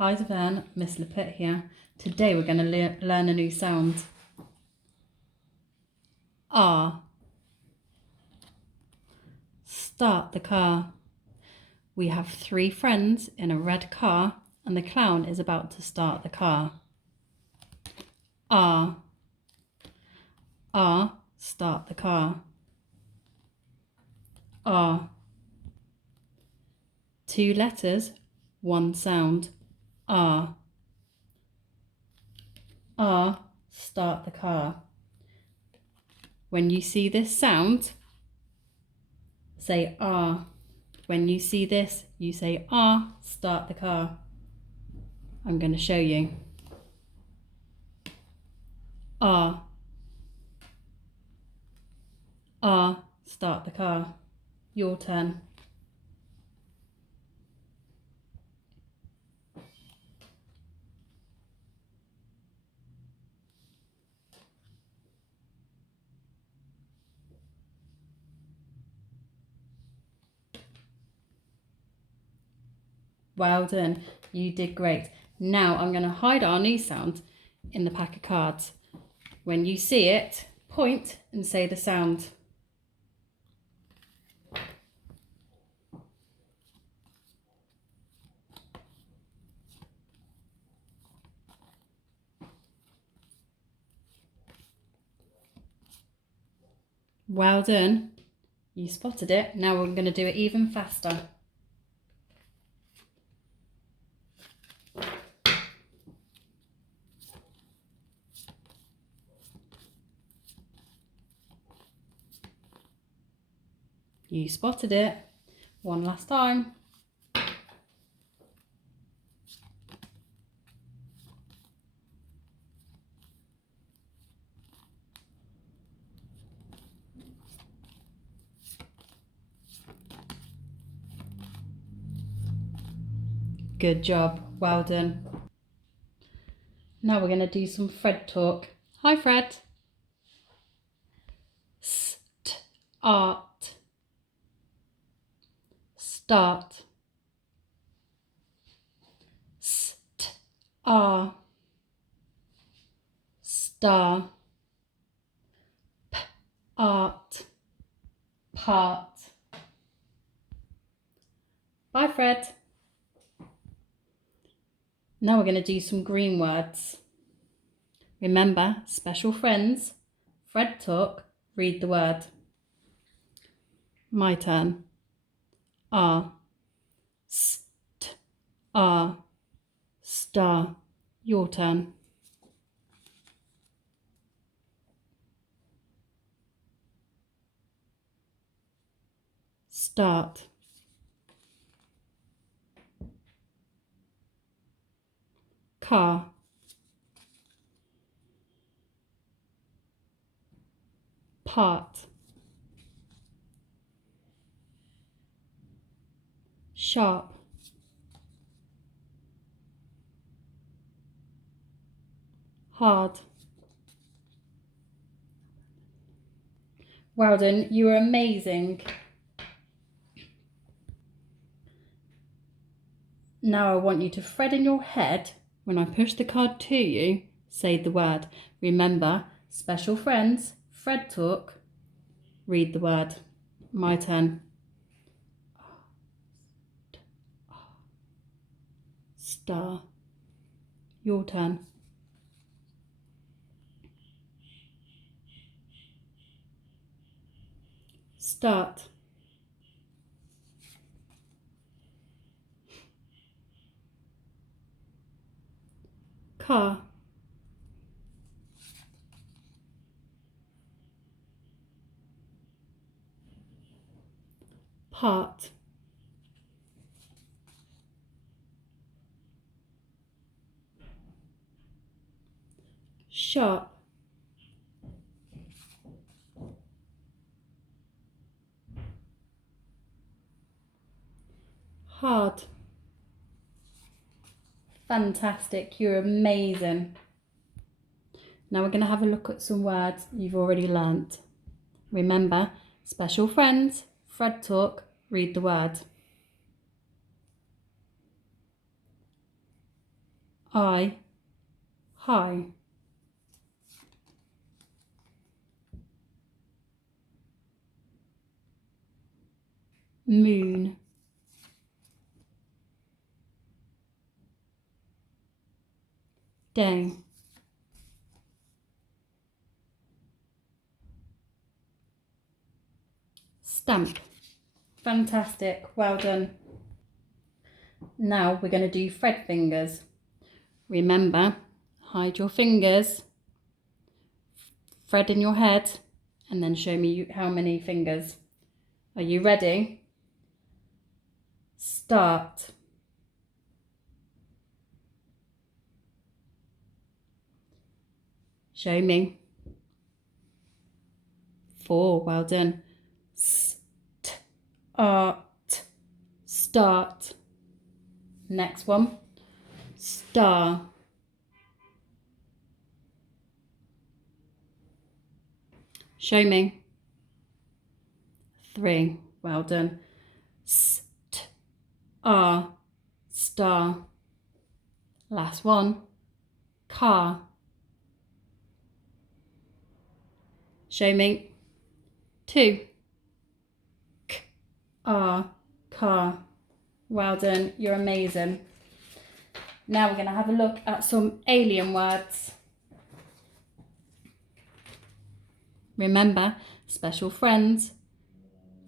Hi Van, Miss Lippett here. Today we're going to learn a new sound. R. Start the car. We have 3 friends in a red car and the clown is about to start the car. R. R. Start the car. R. 2 letters, 1 sound. R. R. Start the car. When you see this sound, say R. When you see this, you say R, start the car. I'm going to show you. R. R, start the car. Your turn. Well done. You did great. Now I'm going to hide our new sound in the pack of cards. When you see it, point and say the sound. Well done. You spotted it. Now we're going to do it even faster. You spotted it. One last time. Good job. Well done. Now we're going to do some Fred talk. Hi Fred. Start. Start. Star. Star. Art. Part. Bye Fred. Now we're going to do some green words. Remember, special friends, Fred talk, read the word. My turn. R. St. R. Star. Your turn. Start. Car. Part. Sharp. Hard. Well done, you were amazing. Now I want you to Fred in your head. When I push the card to you, say the word. Remember, special friends, Fred talk, read the word. My turn. Star. Your turn. Start. Car. Part. Sharp. Hard. Fantastic, you're amazing. Now we're going to have a look at some words you've already learnt. Remember, special friends, Fred talk, read the word. I, high. Moon. Day. Stamp. Fantastic, well done. Now we're going to do thread fingers. Remember, hide your fingers, thread in your head, and then show me how many fingers. Are you ready? Start. Show me. 4, well done. Start. Start. Next one. Star. Show me. 3, well done. Star. Last one. Car. Show me. 2. Car. Well done, you're amazing. Now we're going to have a look at some alien words. Remember, special friends,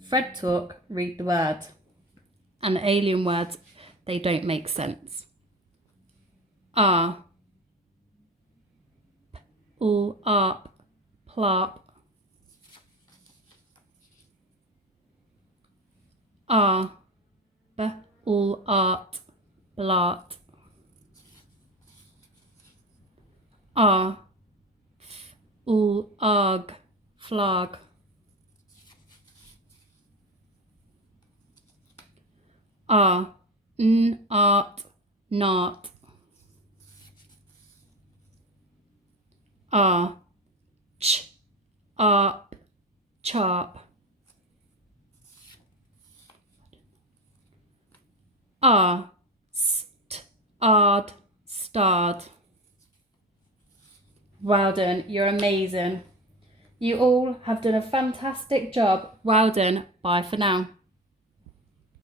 Fred talk, read the word. And alien words, they don't make sense. Arp, plop. Art, blot. Arg, flog. Art, not. Arp, chop. Ard, starred. Well done, you're amazing. You all have done a fantastic job. Well done, bye for now.